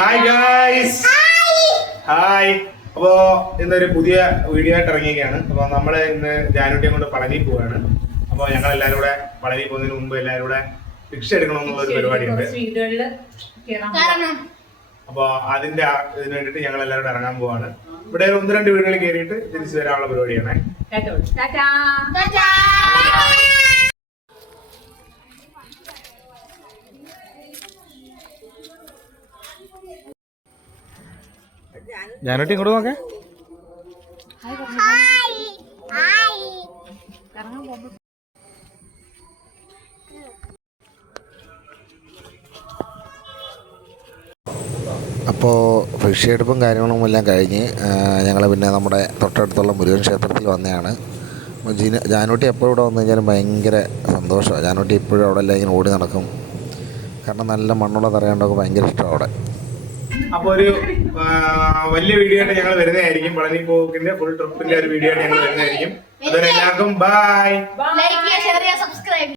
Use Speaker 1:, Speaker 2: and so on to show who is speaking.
Speaker 1: Hi guys hi അപ്പോ ഇന്നൊരു പുതിയ വീഡിയോ ആയിട്ട് ഇറങ്ങിയൊക്കെയാണ് അപ്പൊ നമ്മൾ ഇന്ന് ജാനുട്ടിയെ കൊണ്ട് പളനി പോവാണ് അപ്പൊ ഞങ്ങൾ എല്ലാവരും കൂടെ പളനി പോകുന്നതിന് മുമ്പ് എല്ലാവരും കൂടെ ഭിക്ഷ എടുക്കണമെന്നുള്ള ഒരു പരിപാടിയുണ്ട്.
Speaker 2: ഉണ്ട് കേറാൻ
Speaker 3: കാരണം
Speaker 1: അപ്പൊ അതിന്റെ ഇതിന് വേണ്ടിട്ട് ഞങ്ങൾ എല്ലാവരും കൂടെ ഇറങ്ങാൻ പോവാണ്. ഇവിടെ ഒരു ഒന്ന് രണ്ട് വീടുകളിൽ കയറിയിട്ട് തിരിച്ചു വരാനുള്ള പരിപാടിയാണ്. ജാനുട്ടി ഇങ്ങോട്ട് നോക്കേ.
Speaker 4: അപ്പോൾ ഭിക്ഷയെടുപ്പും കാര്യങ്ങളും എല്ലാം കഴിഞ്ഞ് ഞങ്ങൾ പിന്നെ നമ്മുടെ തൊട്ടടുത്തുള്ള മുരുകൻ ക്ഷേത്രത്തിൽ വന്നതാണ്. അപ്പോൾ ജീന ജാനൂട്ടി എപ്പോഴും ഇവിടെ വന്നു കഴിഞ്ഞാലും ഭയങ്കര സന്തോഷമാണ്. ജാനൂട്ടി ഇപ്പോഴും അവിടെ എല്ലാം ഇങ്ങനെ ഓടി നടക്കും. കാരണം നല്ല മണ്ണുള്ള തറയുണ്ടൊക്കെ ഭയങ്കര ഇഷ്ടമാണ് അവിടെ.
Speaker 1: അപ്പൊ ഒരു വലിയ വീഡിയോ ആയിട്ട് ഞങ്ങൾ വരുന്നതായിരിക്കും. പളനി പോക്കിന്റെ ഫുൾ ട്രിപ്പിന്റെ ഒരു വീഡിയോ ആയിട്ട് ഞങ്ങൾ വരുന്നതായിരിക്കും. അതുവരെ എല്ലാവർക്കും ബൈ
Speaker 3: സബ്സ്ക്രൈബ്